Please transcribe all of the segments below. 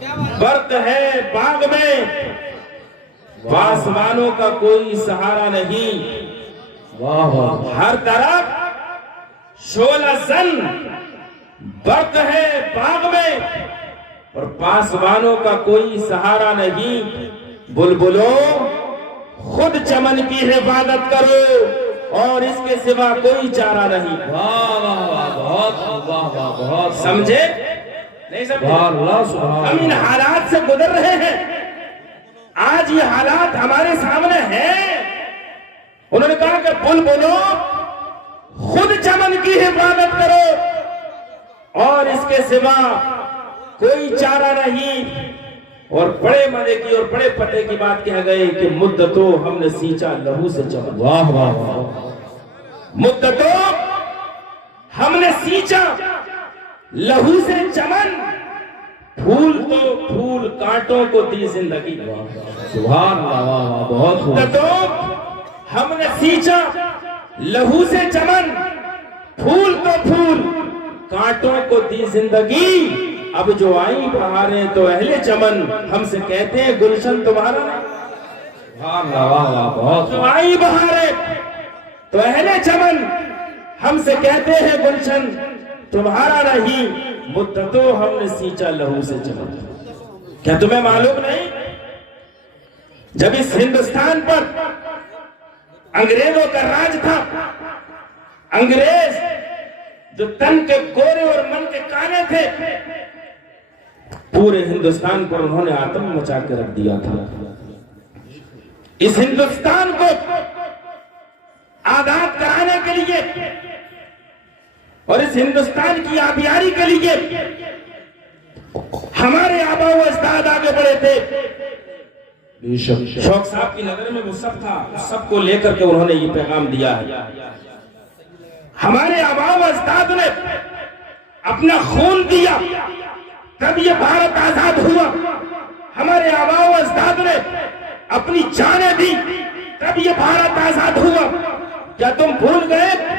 برق ہے باغ میں، آسمانوں کا کوئی سہارا نہیں، ہر طرف شعلہ زن برق ہے باغ میں اور پاسبانوں کا کوئی سہارا نہیں۔ بلبلوں خود چمن کی حفاظت کرو اور اس کے سوا کوئی چارہ نہیں۔ بہت سمجھے نہیں سمجھے؟ ہم ان حالات سے گزر رہے ہیں، آج یہ حالات ہمارے سامنے ہیں۔ انہوں نے کہا کہ بلبلوں خود چمن کی حفاظت کرو اور اس کے سوا کوئی چارہ نہیں۔ اور بڑے مزے کی اور بڑے پتے کی بات کہہ گئے کہ مدتوں ہم نے سینچا لہو سے چمن۔ واہ واہ واہ، مدتوں ہم نے سینچا لہو سے چمن، پھول تو پھول کانٹوں کو دی زندگی۔ سبحان اللہ، بہت مدتوں ہم نے سینچا لہو سے چمن، پھول تو پھول کانٹوں کو دی زندگی۔ اب جو آئی بہاریں تو اہل چمن ہم سے کہتے ہیں گلشن تمہارا نہیں۔ جو آئی بہاریں تو اہل چمن ہم سے کہتے ہیں گلشن تمہارا نہیں۔ مدتوں ہم نے سینچا لہو سے چمن۔ کیا تمہیں معلوم نہیں جب اس ہندوستان پر انگریزوں کا راج تھا، انگریز جو تن کے گورے اور من کے کانے تھے، پورے ہندوستان پر انہوں نے آتم مچا کے رکھ دیا تھا۔ اس ہندوستان کو آزاد کرانے کے لیے اور اس ہندوستان کی آبیاری کے لیے ہمارے آبا و اجداد آگے بڑھے تھے۔ شوق صاحب کی نظر میں وہ سب تھا، سب کو لے کر کے انہوں نے یہ پیغام دیا ہے۔ ہمارے آبا و اجداد نے اپنا خون دیا تب یہ بھارت آزاد ہوا۔ ہمارے آبا و اجداد نے اپنی جانیں دی تب یہ بھارت آزاد ہوا۔ کیا تم بھول گئے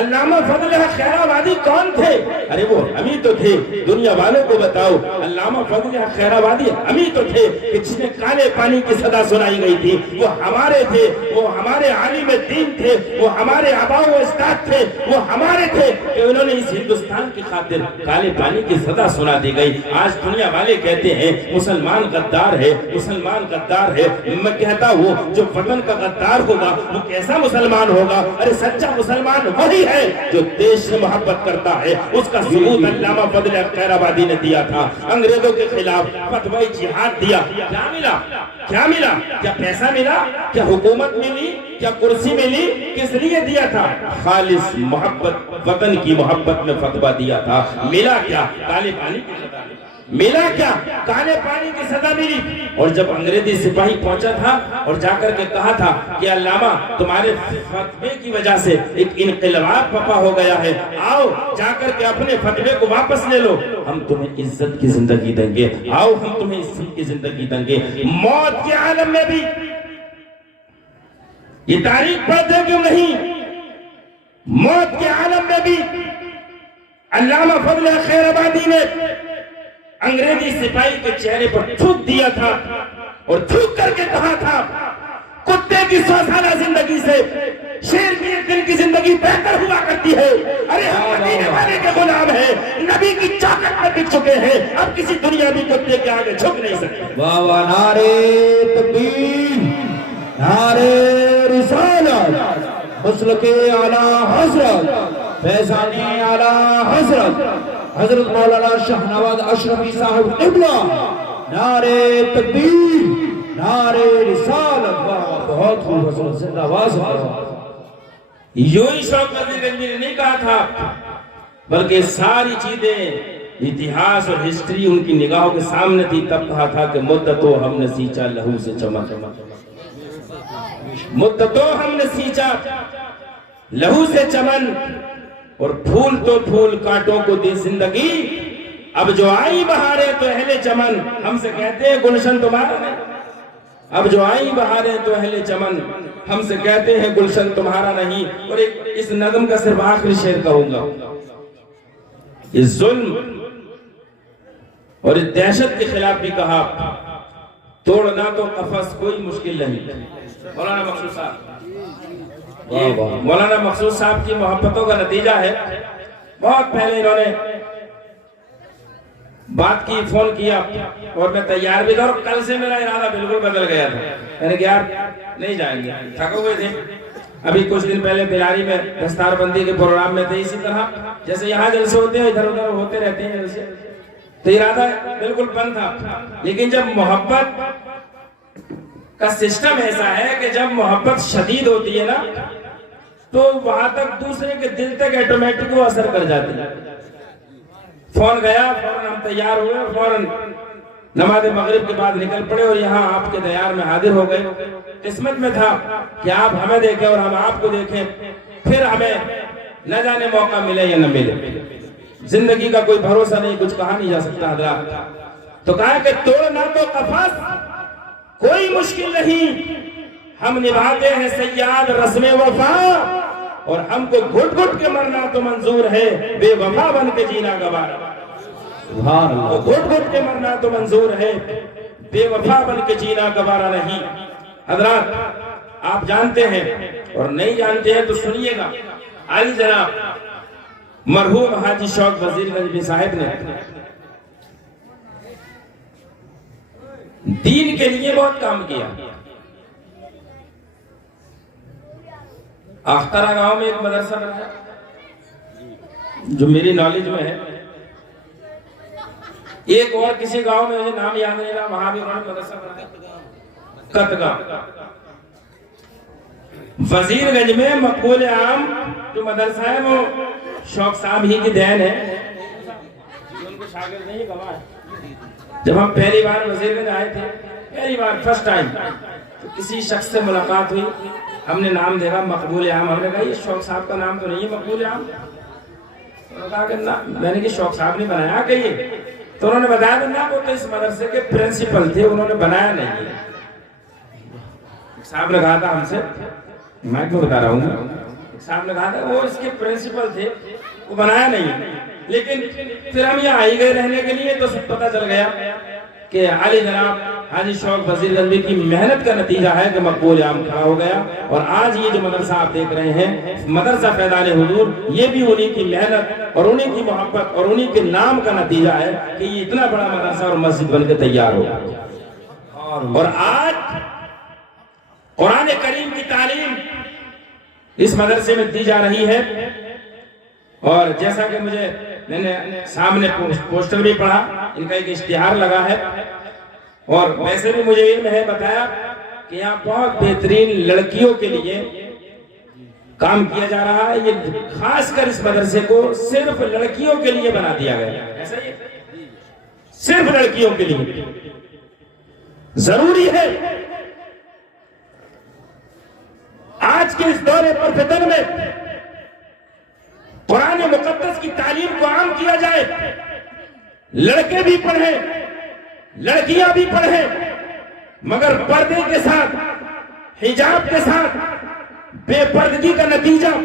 علامہ فضل حق خیر آبادی کون تھے؟ ارے وہ ہم ہی تو تھے، دنیا والوں کو بتاؤ۔ علامہ فضل حق خیر آبادی ہم ہی تو تھے کہ جس نے کالے پانی کی صدا سنائی گئی تھی، وہ ہمارے تھے، وہ ہمارے عالم دین تھے، وہ ہمارے آبا و اجداد تھے، وہ ہمارے تھے کہ انہوں نے اس ہندوستان کی خاطر کالے پانی کی صدا سنا دی گئی۔ آج دنیا والے کہتے ہیں مسلمان غدار ہے، مسلمان غدار ہے۔ میں کہتا ہوں جو وطن کا غدار ہوگا وہ کیسا مسلمان ہوگا؟ ارے سچا مسلمان وہی ہے جو دیش سے محبت کرتا ہے۔ اس کا ثبوت علامہ فضل حق خیر آبادی نے دیا تھا۔ انگریزوں کے خلاف فتوی جہاد دیا۔ کیا ملا؟ کیا ملا؟ کیا پیسہ ملا؟ کیا حکومت ملی؟ کیا کرسی ملی؟ کس لیے دیا تھا؟ خالص محبت، وطن کی محبت میں فتوی دیا تھا۔ ملا کیا؟ کالے پانی کی سزا ملا کیا؟ کالے پانی کی سزا ملی۔ اور جب انگریزی سپاہی پہنچا تھا اور جا کر کے کہا تھا کہ علامہ تمہارے فتوے کی وجہ سے ایک انقلاب پپا ہو گیا ہے، آؤ جا کر کے اپنے فتوے کو واپس لے لو، ہم تمہیں عزت کی زندگی دیں گے، آؤ ہم تمہیں عزت کی زندگی دیں گے۔ موت کے عالم میں بھی یہ تاریخ پڑھتے کیوں نہیں؟ موت کے عالم میں بھی علامہ فضل حق خیر آبادی نے انگریزی سپاہی کے چہرے پر تھوک دیا تھا اور تھوک کر کے کہا تھا کتے کی 100 سالہ زندگی سے شیر کی ایک دن کی زندگی بہتر ہوا کرتی ہے۔ ارے ہم مدینے والے کے غلام ہیں، نبی کی چاکت میں بک چکے ہیں، اب کسی دنیا بھی کتے کے آگے جھک نہیں سکتے۔ واہ واہ، نعرے تکبیر، نعرے رسالت، مسلک اعلی حضرت، فیضان اعلی حضرت حضرت مولانا شاہ نواز اشرفی صاحب قبلہ، نعرے تکبیر، نعرے رسالت۔ بہت خوب حضرت، زندہ آواز یوں ہی شوق نظیر گنجی نے نہیں کہا تھا، بلکہ ساری چیزیں اتہاس اور ہسٹری ان کی نگاہوں کے سامنے تھی، تب کہا تھا کہ مدتوں ہم نے سینچا لہو سے چمن، مدتوں ہم نے سینچا لہو سے چمن، اور پھول تو پھول کانٹوں کو دی زندگی۔ اب جو آئی بہاریں تو اہل چمن ہم سے کہتے ہیں گلشن تمہارا نہیں۔ اب جو آئی بہاریں تو اہل چمن ہم سے کہتے ہیں گلشن تمہارا نہیں۔ اور اس نظم کا صرف آخری شعر کہوں گا، یہ ظلم اور اس دہشت کے خلاف بھی کہا توڑنا تو قفس کوئی مشکل نہیں. مولانا مقصود صاحب، یہ مولانا مقصود صاحب کی محبتوں کا نتیجہ ہے. بہت پہلے انہوں نے بات کی، فون کیا اور میں تیار بھی تھا، اور کل سے میرا ارادہ بالکل بدل گیا تھا. میں نے کہا نہیں جائیں گے، تھکے ہوئے تھے. ابھی کچھ دن پہلے بلاری میں دستار بندی کے پروگرام میں تھے. اسی طرح جیسے یہاں جلسے ہوتے ہیں ادھر ادھر ہوتے رہتے ہیں جلسے، تو ارادہ بالکل بند تھا. لیکن جب محبت کا سسٹم ایسا ہے کہ جب محبت شدید ہوتی ہے نا تو وہاں تک دوسرے کے دل تک ایٹومیٹک وہ اثر کر جاتی ہے. فون گیا، فوراً ہم تیار ہوئے، فوراً نماز مغرب کے بعد نکل پڑے اور یہاں آپ کے دیار میں حاضر ہو گئے. قسمت میں تھا کہ آپ ہمیں دیکھیں اور ہم آپ کو دیکھیں، پھر ہمیں نہ جانے موقع ملے یا نہ ملے. زندگی کا کوئی بھروسہ نہیں، کچھ کہا نہیں جا سکتا حضرات. تو کہا کہ توڑنا تو قفس کوئی مشکل نہیں، ہم نبھاتے ہیں سیاد رسم وفا، اور ہم کو گھٹ گھٹ کے مرنا تو منظور ہے، بے وفا بن کے جینا گوارا. سبحان اللہ. گھٹ گھٹ کے مرنا تو منظور ہے، بے وفا بن کے جینا گوارا نہیں. حضرات آپ جانتے ہیں اور نہیں جانتے ہیں تو سنیے گا. علی جناب مرحوم حاجی شوق وزیر گنج صاحب نے دین کے لیے بہت کام کیا. آخترا گاؤں میں ایک مدرسہ بنایا جو میری نالج میں ہے. ایک اور کسی گاؤں میں مجھے نام یاد نہیں رہا، وہاں بھی انہوں نے مدرسہ بنایا کتگا. وزیر گنج میں مقبول عام جو مدرسہ ہے وہ شوق صاحب ہی کی دین ہے، ان کو شاگرد نہیں گواہ ہے. جب ہم پہلی بار وزیر گنج آئے تھے، پہلی بار فرسٹ ٹائم، تو کسی شخص سے ملاقات ہوئی. ہم نے نام دیکھا مقبول عام. ہم نے کہا یہ شوق صاحب کا نام تو نہیں ہے مقبول عام؟ انہوں نے کہا کہ میں نے کہ شوق صاحب نے بنایا کہ یہ؟ تو انہوں نے بتایا کہ نہ وہ تو اس مدرسے کے پرنسپل تھے، انہوں نے بنایا نہیں. صاحب نے کہا تھا ہم سے، میں کیوں بتا رہا ہوں، صاحب نے کہا تھا وہ اس کے پرنسپل تھے، وہ بنایا نہیں. لیکن پھر ہم یہاں آئی گئے رہنے کے لیے تو پتہ چل گیا کہ علی جناب حاجی شوق وزیر گنج کی محنت کا نتیجہ ہے کہ مقبول عام کھڑا ہو گیا. اور آج یہ جو مدرسہ آپ دیکھ رہے ہیں مدرسہ فیضان حضور، یہ بھی انہی کی محنت اور انہی کی محبت اور انہی کے نام کا نتیجہ ہے کہ یہ اتنا بڑا مدرسہ اور مسجد بن کے تیار ہو. اور آج قرآن کریم کی تعلیم اس مدرسے میں دی جا رہی ہے. اور جیسا کہ میں نے سامنے پوسٹر بھی پڑھا، ان کا ایک اشتہار لگا ہے، اور ویسے بھی مجھے علم ہے، بتایا کہ یہاں بہت بہترین لڑکیوں کے لیے کام کیا جا رہا ہے. یہ خاص کر اس مدرسے کو صرف لڑکیوں کے لیے بنا دیا گیا ہے. ایسا ہی صرف لڑکیوں کے لیے. ضروری ہے آج کے اس دور پر فتن میں قرآن مقدس کی تعلیم کو عام کیا جائے. لڑکے بھی پڑھیں، لڑکیاں بھی پڑھیں، مگر پردے کے ساتھ، حجاب کے ساتھ. بے پردگی کا نتیجہ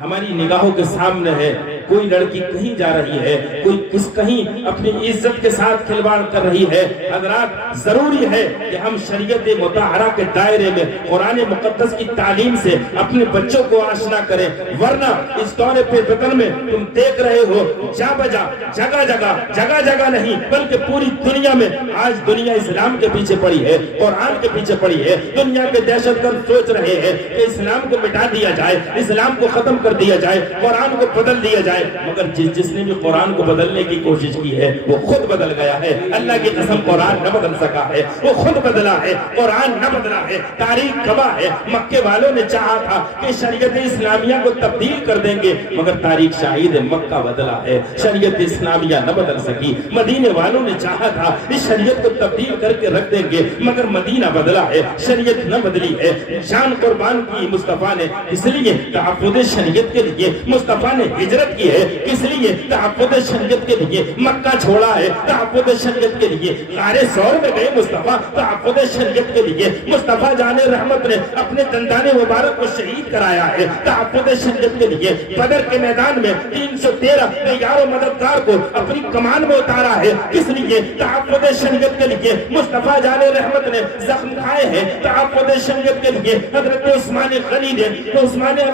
ہماری نگاہوں کے سامنے ہے. کوئی لڑکی کہیں جا رہی ہے، کوئی کہیں اپنی عزت کے ساتھ کھلواڑ کر رہی ہے. حضرات ضروری ہے کہ ہم شریعت مطہرہ کے دائرے میں قرآن مقدس کی تعلیم سے اپنے بچوں کو آشنا کریں. ورنہ اس دور پہ فتن میں تم دیکھ رہے ہو جا بجا جگہ جگہ نہیں بلکہ پوری دنیا میں آج دنیا اسلام کے پیچھے پڑی ہے، قرآن کے پیچھے پڑی ہے. دنیا کے دہشت گرد سوچ رہے ہیں کہ اسلام کو مٹا دیا جائے، اسلام کو ختم کر دیا جائے، قرآن کو بدل دیا جائے. مگر جس نے بھی قرآن کو بدلنے کی کوشش کی ہے وہ خود بدل گیا ہے. اللہ کی قسم قرآن نہ بدل سکا ہے، وہ خود بدلا ہے، قرآن نہ بدلا ہے. تاریخ گواہ ہے، مکے والوں نے چاہا تھا کہ شریعت اسلامیہ کو تبدیل کر دیں گے، مگر تاریخ شاہد ہے مکہ بدلا ہے، شریعت اسلامیہ نہ بدل سکی. مدینے والوں نے چاہا تھا اس شریعت کو تبدیل کر کے رکھ دیں گے، مگر مدینہ بدلا ہے، شریعت نہ بدلی ہے. جان قربان کی مصطفیٰ نے، اس لیے تحفظ شریعت کے لیے مصطفیٰ نے ہجرت کی ہے، کس لیے تحفظ شریعت کے لیے مکہ چھوڑا ہے، تحفظ شریعت کے لیے غار ثور میں گئے مصطفیٰ تحفظ شریعت کے لیے، مصطفیٰ جان رحمت نے اپنے دندان مبارک کو شہید کرایا ہے تحفظ شریعت کے لیے، بدر کے میدان میں 313 یار و مددگار کو اپنی کمان میں اتارا ہے، کس لیے تحفظ شریعت کے لیے، مصطفیٰ جان رحمت نے زخم کھائے ہیں تحفظ شریعت کے لیے، حضرت عثمان غنی نے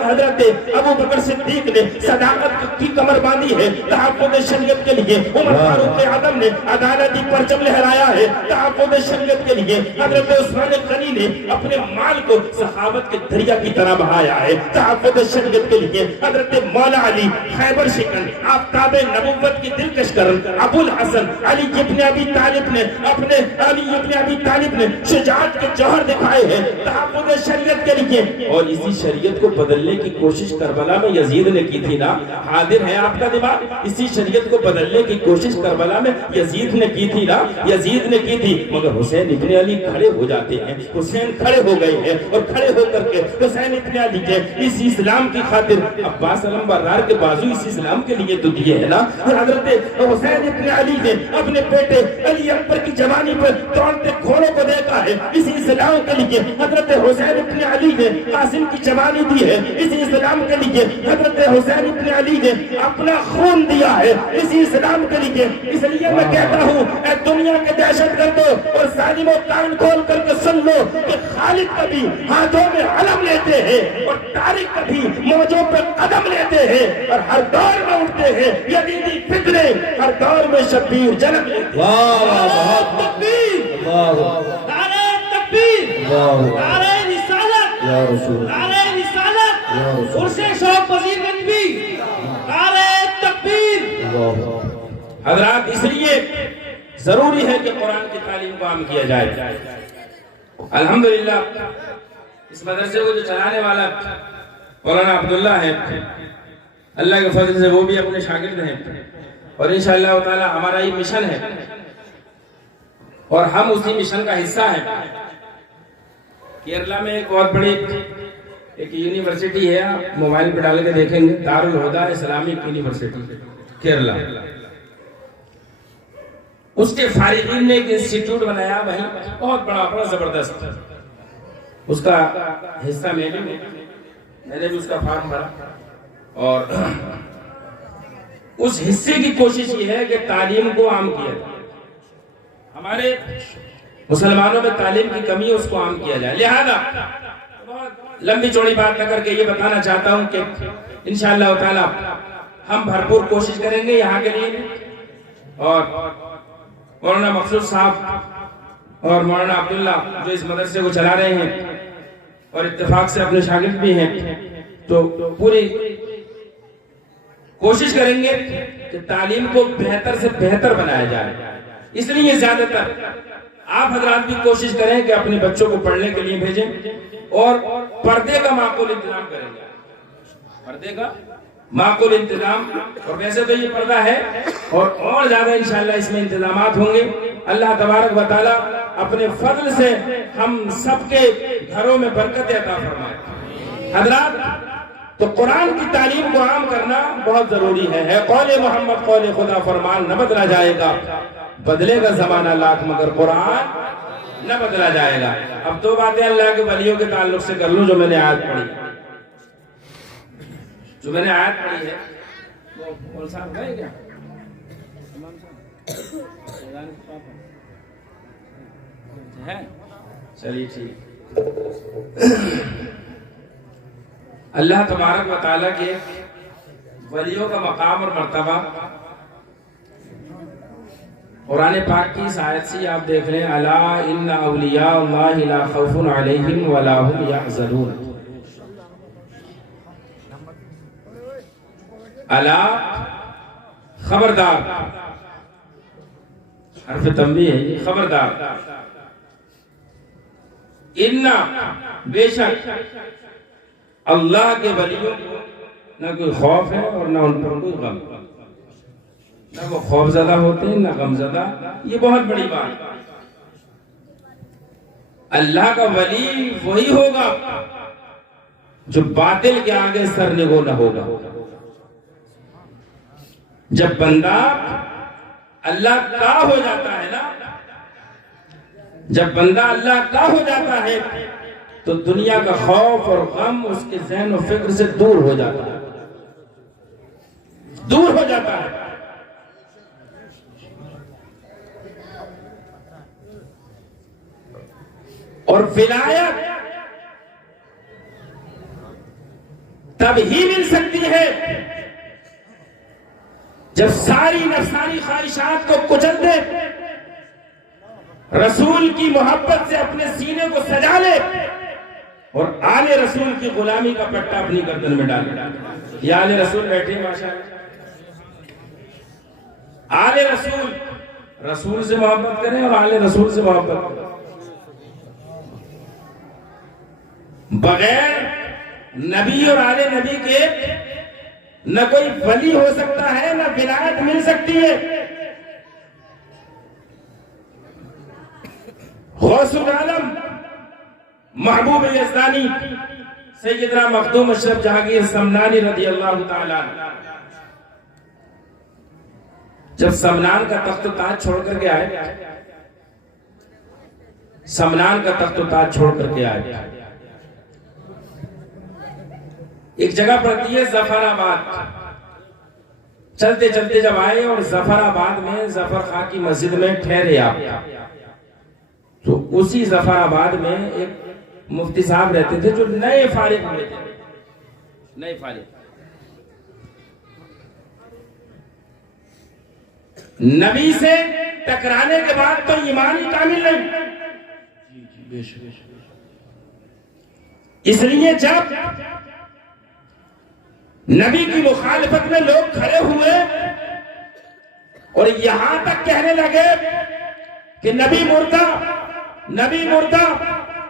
حضرت ابو بکر صدیق نے صداقت کی کمر باندھی ہے تحفظ شریعت کے لیے، عمر فاروق اعظم نے عدالتی پرچم لہرایا ہے تحفظ شریعت کے لیے، حضرت عثمان غنی نے اپنے مال کو سخاوت کے دریا کی طرح بہایا ہے تحفظ شریعت کے لیے، حضرت مولا علی خیبر شکن آفتاب نبوت کی دلکش کرن ابو الحسن علی ابن ابی طالب نے اپنے شجاعت کے جوہر دکھائے ہیں تحفظ شریعت کے لیے، اور اسی شریعت کو بدلنے کی کوشش کربلا میں یزید نے کی تھی نا، حاضر ہے آپ کا دماغ، اسی شریعت کو بدلنے کی کوشش کربلا میں یزید نے کی تھی نا، یزید نے کی تھی، مگر حسین ابن علی کھڑے ہو جاتے ہیں، حسین کھڑے ہو گئے ہیں، اور کھڑے ہو کر کے حسین ابن علی کے اس اسلام کی خاطر عباس علم برار کے بازو اس اسلام کے لیے تو دیے ہے نا، حضرت حسین ابن علی نے اپنے بیٹے علی اکبر کی جوانی پر دوڑتے گھوڑوں کو دیکھا ہے اسی اسلام کے لیے، حضرت حسین ابن علی نے قاسم کی جوانی دی ہے اسی اسلام کے لیے، حضرت حسین ابن علی نے اپنا خون دیا ہے اسی اسلام کے لیے، اس لیے میں کہتا ہوں اے دنیا کے دہشت گردوں اور ظالموں کان کھول کر کے سن لو کہ خالد کبھی ہاتھوں میں علم لیتے ہیں اور طارق کبھی موجوں پر قدم لیتے ہیں، اور ہر دور میں اٹھتے ہیں یزیدی فتنے، ہر دور میں شبیر جنم لیتے ہیں۔ بہت تکبیر، نعرہ تکبیر، نعرہ رسالت، نعرہ رسالت، عرش شوق وزیر گنجوی، نعرہ تکبیر۔ حضرات اس لیے ضروری ہے کہ قرآن کی تعلیم کو عام کیا جائے۔ الحمدللہ اس مدرسے کو جو چلانے والا مولانا عبداللہ ہے، اللہ کے فضل سے وہ بھی اپنے شاگرد ہیں، اور انشاءاللہ تعالی ہمارا یہ مشن ہے اور ہم اسی مشن کا حصہ ہیں۔ کیرلا میں ایک بہت بڑی ایک یونیورسٹی ہے، آپ موبائل پہ ڈال کے دیکھیں گے، دارالہدا اسلامک یونیورسٹی کیرلا، اس کے فارغین نے ایک انسٹیٹیوٹ بنایا وہیں، بہت بڑا زبردست، اس کا حصہ میں نے بھی اس کا فارم بھرا، اور اس حصے کی کوشش یہ ہے کہ تعلیم کو عام کیا جائے، ہمارے مسلمانوں میں تعلیم کی کمی ہے اس کو عام کیا جائے۔ لہذا بہت لمبی چوڑی بات نہ کر کے یہ بتانا چاہتا ہوں کہ انشاءاللہ تعالی ہم بھرپور کوشش کریں گے یہاں کے لیے، اور مولانا مقصود صاحب اور مولانا عبداللہ جو اس مدرسے کو چلا رہے ہیں اور اتفاق سے اپنے شاگرد بھی ہیں، تو پوری کوشش کریں گے کہ تعلیم کو بہتر سے بہتر بنایا جائے۔ اس لیے زیادہ تر آپ حضرات بھی کوشش کریں کہ اپنے بچوں کو پڑھنے کے لیے بھیجیں اور پردے کا معقول انتظام کریں گے، پردے کا معقول انتظام، اور ویسے تو یہ پردہ ہے اور زیادہ انشاءاللہ اس میں انتظامات ہوں گے۔ اللہ تبارک و تعالی اپنے فضل سے ہم سب کے گھروں میں برکت عطا فرمائے۔ حضرات تو قرآن کی تعلیم کو عام کرنا بہت ضروری ہے۔ قول محمد قول خدا فرمان نہ بدلا جائے گا، بدلے گا زمانہ لاکھ مگر قرآن نہ بدلا جائے گا۔ اب دو باتیں اللہ کے ولیوں کے تعلق سے کر لوں جو میں نے آیت پڑھی ہے، وہ کون صاحب گئے کیا؟ چلیے ٹھیک۔ اللہ تبارک و تعالیٰ کے ولیوں کا مقام اور مرتبہ قرآن پاک کی اس آیت سے آپ دیکھ لیں، الا ان اولیاء اللہ لا خوف علیہم ولا هم یحزنون۔ الا خبردار، حرف تنبیہ ہے یہ، خبردار، ان بے شک اللہ کے ولیوں نہ کوئی خوف ہے اور نہ ان پر کوئی غم، نہ وہ خوف زدہ ہوتے ہیں نہ غم زدہ۔ یہ بہت بڑی بات، اللہ کا ولی وہی ہوگا جو باطل کے آگے سر نگو نہ ہوگا۔ جب بندہ اللہ کا ہو جاتا ہے نا، جب بندہ اللہ کا ہو جاتا ہے تو دنیا کا خوف اور غم اس کے ذہن و فکر سے دور ہو جاتا ہے، دور ہو جاتا ہے۔ اور ولایت تب ہی مل سکتی ہے جب ساری نفسانی خواہشات کو کچل دے، رسول کی محبت سے اپنے سینے کو سجا لے اور آل رسول کی غلامی کا پٹا اپنی گردن میں ڈالے۔ یہ آل رسول بیٹھے ماشاءاللہ، آل رسول، رسول سے محبت کریں اور آل رسول سے محبت کریں۔ بغیر نبی اور آل نبی کے نہ کوئی ولی ہو سکتا ہے، نہ ولایت مل سکتی ہے۔ غوث العالم محبوب یزدانی سیدنا مخدوم اشرف جہانگیر سمنانی رضی اللہ تعالیٰ جب سمنان کا تخت و تاج چھوڑ کر کے آئے، سمنان کا تخت و تاج چھوڑ کر کے آئے، ایک جگہ پڑتی ہے ظفر آباد۔ چلتے چلتے جب آئے اور ظفر آباد میں ظفر خان کی مسجد میں ٹھہرے آپ، تو اسی ظفر آباد میں ایک مفتی صاحب رہتے تھے جو نئے فارغ ہوئے تھے، نئے فارغ۔ نبی سے ٹکرانے کے بعد تو ایمان ہی کامل نہیں، اس لیے جب نبی کی مخالفت میں لوگ کھڑے ہوئے اور یہاں تک کہنے لگے کہ نبی مردہ، نبی مردہ،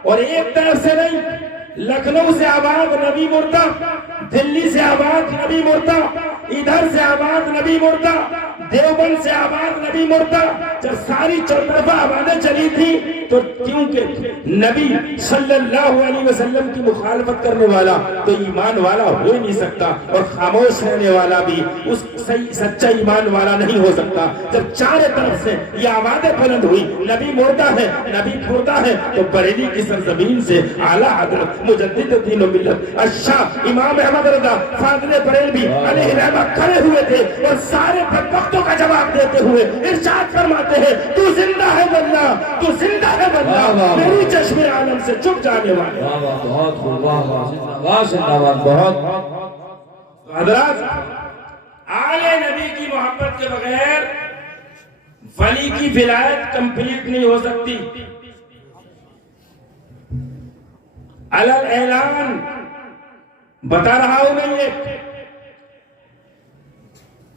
اور ایک طرف سے نہیں، لکھنؤ سے آباد نبی مردہ، دلی سے آباد نبی مردہ، ادھر سے آباد نبی مردہ، دیوبند سے آباد نبی مردہ، جب ساری چوطرفہ آبادیں چلی تھی تو کیونکہ نبی صلی اللہ علیہ وسلم کی مخالفت کرنے والا تو ایمان والا ہو ہی نہیں سکتا، اور خاموش رہنے والا بھی اس سچا ایمان والا نہیں ہو سکتا۔ جب چارے طرف سے یہ آوازیں بلند ہوئی نبی مردہ ہے، نبی مردہ ہے، تو بریلی کی سرزمین سے اعلیٰ حضرت مجدد دین و ملت الشاہ امام احمد رضا فاضل بریلوی علیہ رحمہ کھڑے ہوئے تھے اور سارے بدبختوں کا جواب دیتے ہوئے ارشاد فرماتے ہیں، تو زندہ ہے واللہ، تو زندہ ہے واللہ، میری چشم عالم سے چھپ جانے والے۔ بہت بہت حضرات، آل نبی کی محبت کے بغیر ولی کی ولایت کمپلیٹ نہیں ہو سکتی۔ علل اعلان بتا رہا ہوں میں یہ،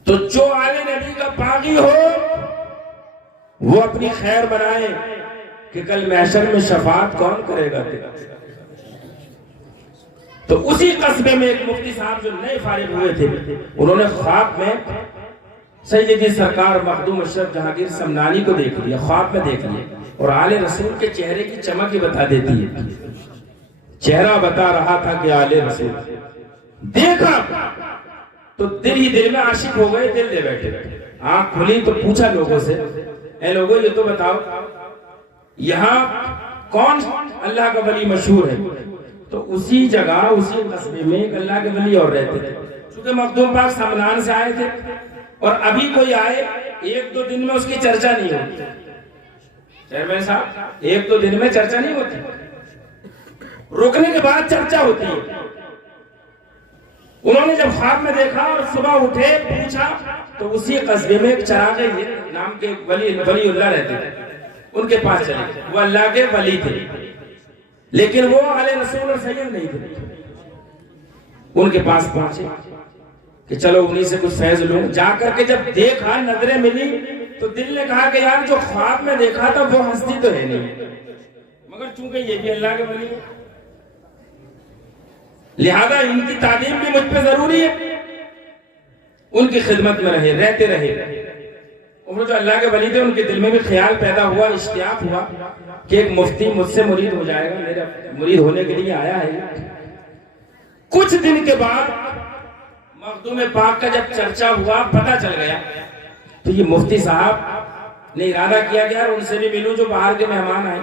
تو جو آل نبی کا باغی ہو وہ اپنی خیر بنائے کہ کل محشر میں شفاعت کون کرے گا تیرا۔ تو اسی قصبے میں ایک مفتی صاحب جو نئے فارغ ہوئے تھے، انہوں نے خواب میں سیدی سرکار مخدوم اشرف جہانگیر سمنانی کو دیکھ لیا، خواب میں دیکھ لیا، اور آل رسول کے چہرے کی چمک ہی بتا دیتی ہے، چہرہ بتا رہا تھا کہ آل رسول۔ دیکھا تو دل ہی دل میں عاشق ہو گئے، دل لے بیٹھے۔ آنکھ کھلی تو پوچھا لوگوں سے، اے لوگوں یہ تو بتاؤ یہاں کون اللہ کا ولی مشہور ہے؟ تو اسی جگہ اسی قصبے میں ایک اللہ کے ولی اور رہتے تھے، چونکہ مخدوم پاک سمنان سے آئے تھے، اور ابھی کوئی آئے ایک دو دن میں اس کی چرچا نہیں ہوتی۔ چیئرمین صاحب، ایک دو دن میں چرچا نہیں ہوتی، رکنے کے بعد چرچا ہوتی ہے۔ انہوں نے جب خواب میں دیکھا اور صبح اٹھے پوچھا تو اسی قصبے میں ایک چراغ نام کے ولی اللہ رہتے تھے، ان کے پاس چلے، وہ اللہ کے ولی تھے لیکن وہ آل رسول اور سید نہیں تھے۔ ان کے پاس پہنچے کہ چلو انہی سے کچھ فیض لوں۔ جا کر کے جب دیکھا، نظریں ملی، تو دل نے کہا کہ یار جو خواب میں دیکھا تھا وہ ہستی تو ہے نہیں، مگر چونکہ یہ بھی اللہ کے ولی ہے، لہذا ان کی تعلیم بھی مجھ پہ ضروری ہے، ان کی خدمت میں رہتے رہے۔ وہ جو اللہ کے ولی تھے ان کے دل میں بھی خیال پیدا ہوا، اشتیاق ہوا کہ ایک مفتی مجھ سے مرید ہو جائے گا، میرا مرید ہونے کے لیے آیا ہے۔ کچھ دن کے بعد مخدوم پاک کا جب چرچا ہوا، پتہ چل گیا، تو یہ مفتی صاحب نے ارادہ کیا کہ یار ان سے بھی ملوں جو باہر کے مہمان آئے۔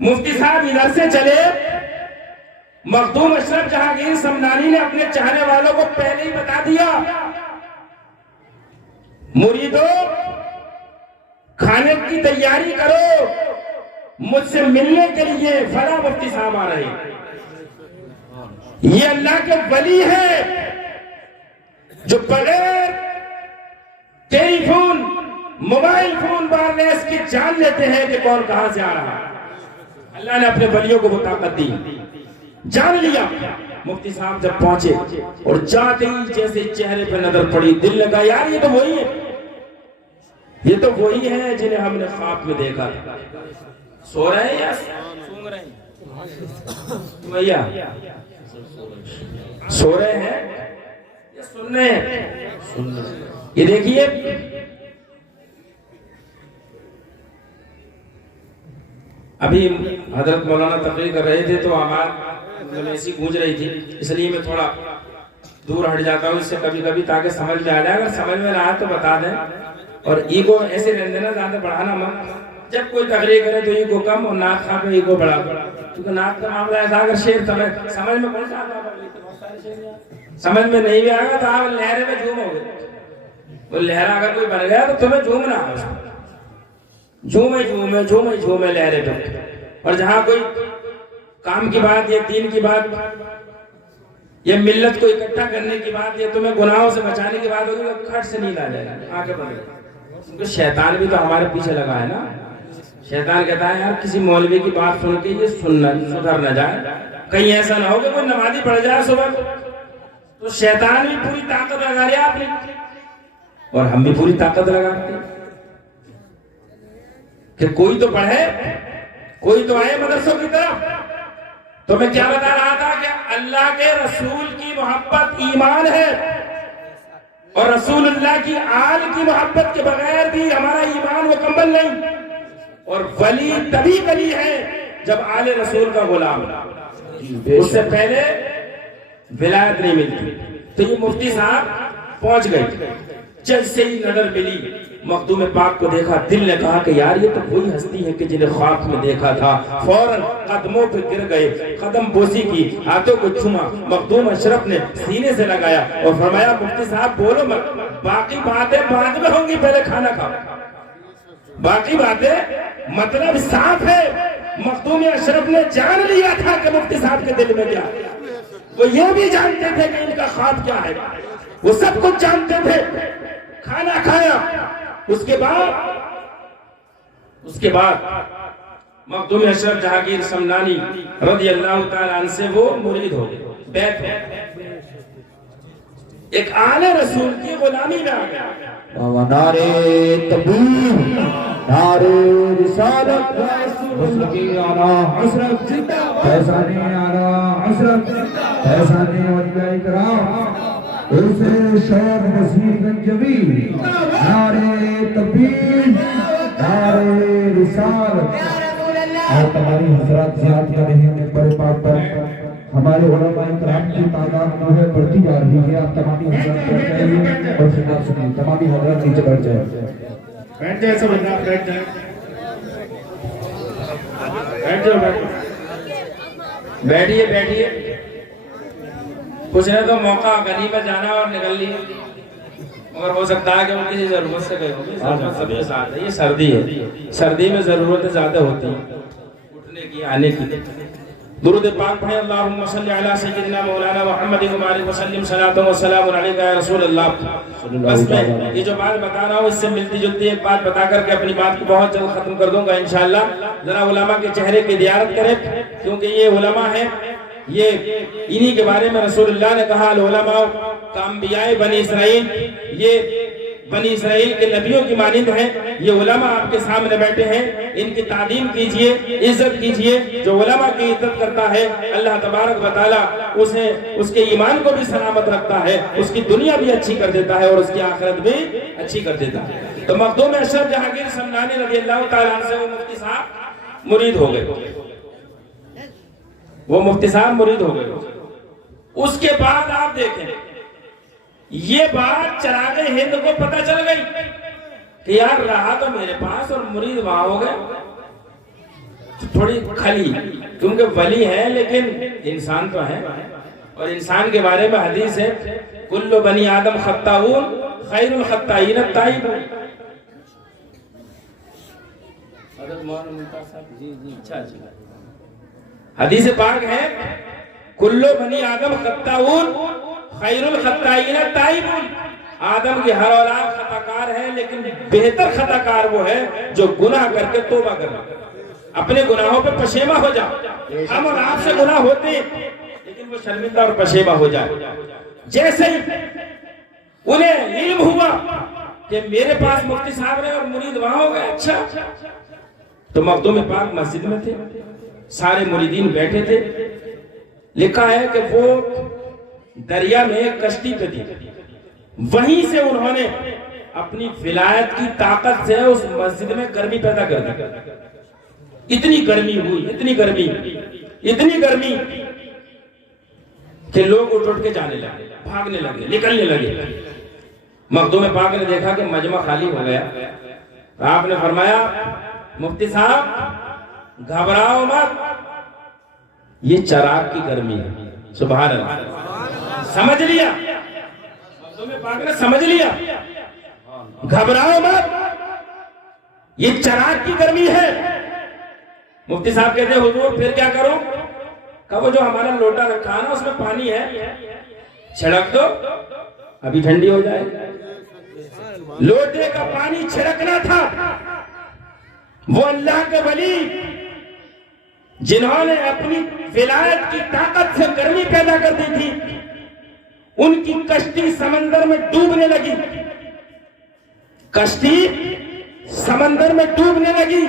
مفتی صاحب ادھر سے چلے، مخدوم اشرف جہانگیر سمنانی نے اپنے چاہنے والوں کو پہلے ہی بتا دیا، مریدو کھانے کی تیاری کرو، مجھ سے ملنے کے لیے فلاں مفتی صاحب آ رہے ہیں۔ یہ اللہ کے ولی ہے جو بغیر ٹیلی فون موبائل فون وائرلیس کی جان لیتے ہیں کہ کون کہاں سے آ رہا ہے۔ اللہ نے اپنے ولیوں کو وہ طاقت دی، جان لیا۔ مفتی صاحب جب پہنچے اور جاتے ہی جیسے چہرے پہ نظر پڑی، دل لگا یار یہ تو وہی ہے، یہ تو وہی ہے جنہیں ہم نے خواب میں دیکھا تھا۔ سو رہے ہیں یا سونگ رہے ہیں؟ بھیا سو رہے ہیں یا سن رہے ہیں؟ یہ دیکھیے، ابھی حضرت مولانا تقریر کر رہے تھے تو آواز ایسی گونج رہی تھی، اس لیے میں تھوڑا دور ہٹ جاتا ہوں اس سے کبھی کبھی تاکہ سمجھ میں آ جائے۔ اگر سمجھ میں نہ آئے تو بتا دیں، اور ایگو ایسے رہنے دینا، زیادہ بڑھانا مت۔ جب کوئی تقریر کرے تو ایگو کم اور نعت خواہ میں ایگو بڑھا، کیونکہ نعت کا معاملہ ایسا اگر شعر سمجھ میں کون سا آتا ہے، سمجھ میں نہیں بھی آئے گا تو آپ لہرے میں جھوم ہو گئے۔ وہ لہرہ اگر کوئی بن گیا تو تمہیں جھومنا ہے، جھومے لہرے پہ۔ اور جہاں کوئی کام کی بات یا دین کی بات یا ملت کو اکٹھا کرنے کی بات یا تمہیں گناہوں سے بچانے کی بات ہوگی تو کھٹ سے نیند آ جائے گا، آنکھیں بند۔ کیونکہ شیطان بھی تو ہمارے پیچھے لگا ہے نا۔ شیطان کہتا ہے یار کسی مولوی کی بات سن کے یہ سدھر نہ جائے، کہیں ایسا نہ ہو کہ کوئی نمازی پڑھ جائے صبح کو۔ تو شیطان بھی پوری طاقت لگا لیا آپ نے، اور ہم بھی پوری طاقت لگاتے ہیں کہ کوئی تو پڑھے، کوئی تو آئے مدرسوں کی طرف۔ تو میں کیا بتا رہا تھا کہ اللہ کے رسول کی محبت ایمان ہے، اور رسول اللہ کی آل کی محبت کے بغیر بھی ہمارا ایمان مکمل نہیں۔ اور ولی تبھی ولی ہے جب آل رسول کا غلام، اس سے پہلے ولایت نہیں ملتی۔ تو یہ مفتی صاحب پہنچ گئے، جج سے ہی نظر ملی، مخدوم پاک کو دیکھا، دل نے کہا کہ یار یہ تو وہی ہستی ہے کہ جنہیں خواب میں دیکھا تھا۔ فوراً قدموں پہ گر گئے، قدم بوسی کی، ہاتھوں کو چھما۔ مخدوم اشرف نے سینے سے لگایا اور فرمایا مفتی صاحب بولو مت، باقی باتیں بعد میں ہوں گی، پہلے کھانا کھاؤ۔ باقی باتیں مطلب صاف ہے، مخدوم اشرف نے جان لیا تھا کہ مفتی صاحب کے دل میں کیا ہے۔ وہ یہ بھی جانتے تھے کہ ان کا خواب کیا ہے، وہ سب کچھ جانتے تھے۔ کھانا کھایا، اس کے بعد مخدوم اشرف جہانگیر سمنانی رضی اللہ تعالیٰ عنہ سے وہ مرید ہو گئے، بیعت ہو گئے، ایک آل رسول کی غلامی میں آ گیا۔ نعرے تکبیر، نعرے رسالت، مسلکی اعلیٰ حضرت، فیضان اعلیٰ حضرت، فیضان اولیاء کرام، اسے شیخ نصیر بن جمیل، نعرے تکبیر، نعرے رسالت۔ اور تمہاری حضرات زیاد کر رہے ہیں بڑے پاک پر، ہمارے علماء کرام کی تعداد جو ہے بڑھتی جا رہی ہے۔ آپ تمامی حضرات بیٹھ جائیے اور خطاب سنیں، تمامی حضرات نیچے بیٹھ جائیں، بیٹھ جائے سب حضرات، بیٹھ جائیں، بیٹھ جاؤ، بیٹھیے بیٹھیے۔ کچھ نے تو موقع غنیمت جانا اور نکل لی، مگر ہو سکتا ہے کہ وہ کسی ضرورت سے گئے ہوگی۔ ضرورت سب کے ساتھ ہے، یہ سردی ہے، سردی میں ضرورتیں زیادہ ہوتی ہیں اٹھنے کی، آنے کی۔ درود پاک پڑھیں، اللہم صلی علی سیدنا مولانا محمد مبارک وسلم، صلاۃ و سلام علیکہ یا رسول اللہ۔ بس میں یہ جو بات بتا رہا ہوں اس سے ملتی جلتی ایک بات بتا کر کے اپنی بات کو بہت جلد ختم کر دوں گا انشاءاللہ۔ ذرا علماء کے چہرے کی زیارت کریں، کیونکہ یہ علماء ہیں، یہ انہی کے بارے میں رسول اللہ نے کہا العلماء کانبیاء بنی اسرائیل، یہ بنی اسرائیل کے نبیوں کی مانند ہیں۔ یہ علماء آپ کے سامنے بیٹھے ہیں، ان کی تعظیم کیجئے، عزت کیجئے۔ جو علماء کی عزت کرتا ہے اللہ تبارک و تعالیٰ اسے اس کے ایمان کو بھی سلامت رکھتا ہے، اس کی دنیا بھی اچھی کر دیتا ہے اور اس کی آخرت بھی اچھی کر دیتا ہے۔ تو مخدوم اشرف جہانگیر سمنانی رضی اللہ تعالیٰ عنہ سے وہ مفتی صاحب مرید ہو گئے، وہ مفتی صاحب مرید ہو گئے۔ اس کے بعد آپ دیکھیں یہ بات چراغ ہند کو پتہ چل گئی کہ یار رہا تو میرے پاس اور مرید وہاں ہو گئے، تھوڑی کھلی، کیونکہ ولی ہے لیکن انسان تو ہے، اور انسان کے بارے میں حدیث ہے کل بنی آدم خطاؤون خیر الخطائین التائبون۔ حدیث پاک ہے کل بنی آدم خطاؤون خیر الخطائین التائبون، آدم کی ہر اولاد خطا کار ہے لیکن بہتر خطا کار وہ ہے جو گناہ کر کے توبہ کرے، اپنے گناہوں پہ پشیماں ہو جائے۔ ہم اور آپ سے گناہ ہوتے ہیں لیکن وہ شرمندہ اور پشیماں ہو جائے۔ جیسے ہی انہیں علم ہوا کہ میرے پاس مفتی صاحب رہے اور مرید وہاں ہو گئے، اچھا، تو مخدوم پاک مسجد میں تھے، سارے مریدین بیٹھے تھے، لکھا ہے کہ وہ دریا میں ایک کشتی پہ تھی، وہیں سے انہوں نے اپنی ولایت کی طاقت سے اس مسجد میں گرمی پیدا کر دی۔ اتنی گرمی ہوئی، اتنی گرمی کہ لوگ اٹھ کے جانے لگے، بھاگنے لگے، نکلنے لگے۔ مخدوم پاک نے دیکھا کہ مجمع خالی ہو گیا، آپ نے فرمایا مفتی صاحب گھبراؤ مت، یہ چراغ کی گرمی ہے۔ سبحان اللہ، سمجھ لیا، مخدوم پاک نے سمجھ لیا، گھبراؤ مت، یہ چراغ کی گرمی ہے۔ مفتی صاحب کہتے ہیں حضور پھر کیا کروں؟ کہا وہ جو ہمارا لوٹا رکھا ہے نا اس میں پانی ہے، چھڑک دو، ابھی ٹھنڈی ہو جائے۔ لوٹے کا پانی چھڑکنا تھا۔ وہ اللہ کے ولی جنہوں نے اپنی ولایت کی طاقت سے گرمی پیدا کر دی تھی، ان کی کشتی سمندر میں ڈوبنے لگی، کشتی سمندر میں ڈوبنے لگی۔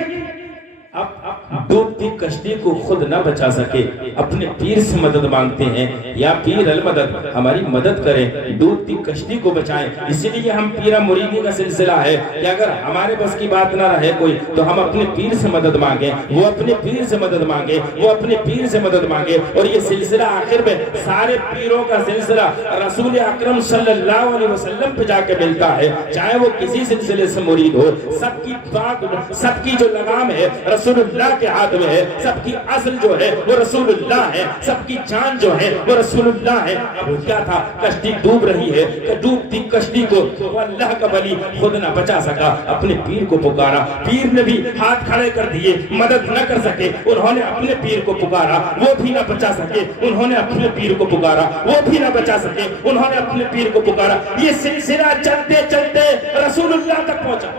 اب ڈوبتی کشتی کو خود نہ بچا سکے، اپنے پیر سے مدد مانگتے ہیں، یا پیر المدد ہماری مدد کریں، ڈوبتی کشتی کو بچائیں۔ اسی لیے ہم پیرہ مریدی کا سلسلہ ہے کہ اگر ہمارے بس کی بات نہ رہے کوئی تو ہم اپنے پیر سے مدد مانگیں، وہ اپنے پیر سے مدد مانگے، وہ اپنے پیر سے مدد مانگے۔ اور یہ سلسلہ آخر میں سارے پیروں کا سلسلہ رسول اکرم صلی اللہ علیہ وسلم پہ جا کے ملتا ہے، چاہے وہ کسی سلسلے سے مرید ہو، سب کی بات، سب کی جو لگام ہے رسول اللہ کے ہاتھ میں ہے، سب کی اصل جو ہے وہ رسول اللہ ہے، سب کی جان جو ہے وہ رسول اللہ ہے۔ اب کیا تھا، کشتی ڈوب رہی ہے، کہ ڈوبتی کشتی کو وہ اللہ کا ولی خود نہ بچا سکا، اپنے پیر کو پکارا، پیر نے بھی ہاتھ کھڑے کر دیے، مدد نہ کر سکے، انہوں نے اپنے پیر کو پکارا، وہ بھی نہ بچا سکے، انہوں نے اپنے پیر کو پکارا، وہ بھی نہ بچا سکے، انہوں نے اپنے پیر کو پکارا۔ یہ سلسلہ چلتے چلتے رسول اللہ تک پہنچا،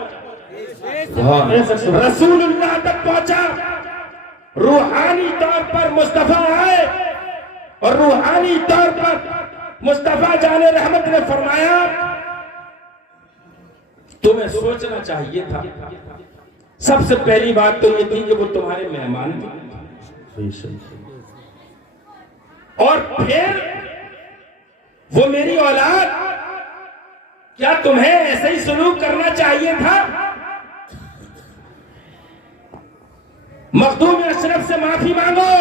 رسول اللہ تک پہنچا۔ روحانی طور پر مصطفیٰ آئے اور روحانی طور پر مصطفیٰ جان رحمت نے فرمایا تمہیں سوچنا چاہیے تھا۔ سب سے پہلی بات تو یہ تھی کہ وہ تمہارے مہمان تھے، اور پھر وہ میری اولاد، کیا تمہیں ایسے ہی سلوک کرنا چاہیے تھا؟ مخدوم اشرف سے معافی مانگو،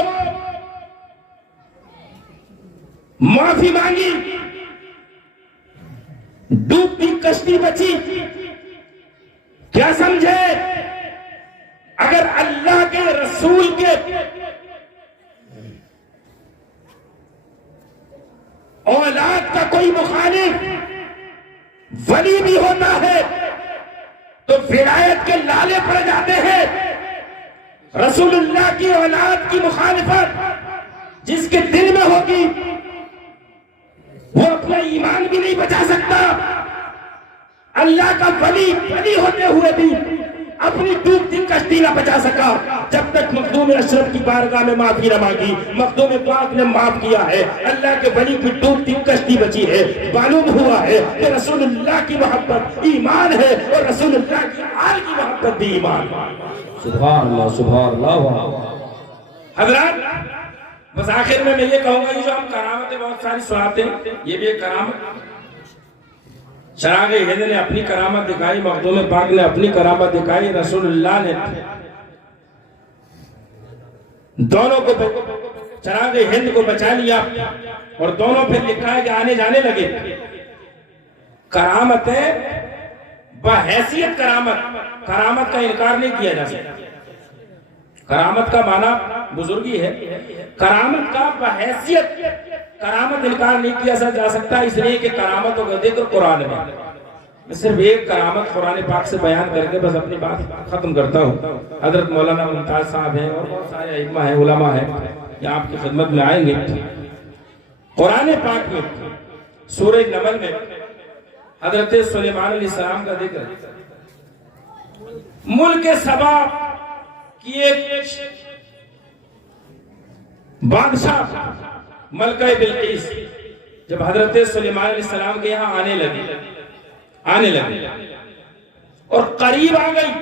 معافی مانگی، ڈوبتی کشتی بچی۔ کیا سمجھے، اگر اللہ کے رسول کے اولاد کا کوئی مخالف ولی بھی ہوتا ہے تو ولایت کے لالے پڑ جاتے ہیں۔ رسول اللہ کی اولاد کی مخالفت جس کے دل میں ہوگی وہ اپنا ایمان بھی نہیں بچا سکتا۔ اللہ کا ولی ہوتے ہوئے بھی اپنی ڈوبتی کشتی نہ بچا سکا جب تک مخدوم اشرف کی بارگاہ میں معافی نہ مانگی۔ مخدوم پاک نے معاف کیا ہے، اللہ کے ولی کی ڈوبتی کشتی بچی ہے۔ معلوم ہوا ہے کہ رسول اللہ کی محبت ایمان ہے، اور رسول اللہ کی آل کی محبت بھی ایمان ہے۔ سبحان اللہ، سبحان اللہ۔ حضرات بس آخر میں یہ کہوں گا، یہ جو ہم کرامتیں بہت ساری سناتے ہیں، یہ بھی ایک کرامت۔ چراغ ہند نے اپنی کرامت دکھائی، مخدوم پاک نے اپنی کرامت دکھائی، رسول اللہ نے دونوں کو، چراغ ہند کو بچا لیا، اور دونوں پھر لکھا ہے کہ آنے جانے لگے۔ کرامتیں بحیثیت کرامت کا انکار نہیں کیا جا سکتا. کرامت کا معنی بزرگی ہے. کرامت کا بحیثیت کرامت انکار نہیں کیا جا سکتا، اس لیے کہ کرامتوں کا ذکر قرآن میں. میں صرف ایک کرامت قرآن پاک سے بیان کر کے بس اپنی بات ختم کرتا ہوں. حضرت مولانا ممتاز صاحب ہیں اور بہت سارے ائمہ ہیں، علماء ہیں، یہ آپ کی خدمت میں آئیں گے. قرآن پاک میں سورہ نمل میں حضرت سلیمان علیہ السلام کا ذکر ملک سبا کی ایک بادشاہ ملکہ بلقیس جب حضرت سلیمان علیہ السلام کے یہاں آنے لگی اور قریب آ گئی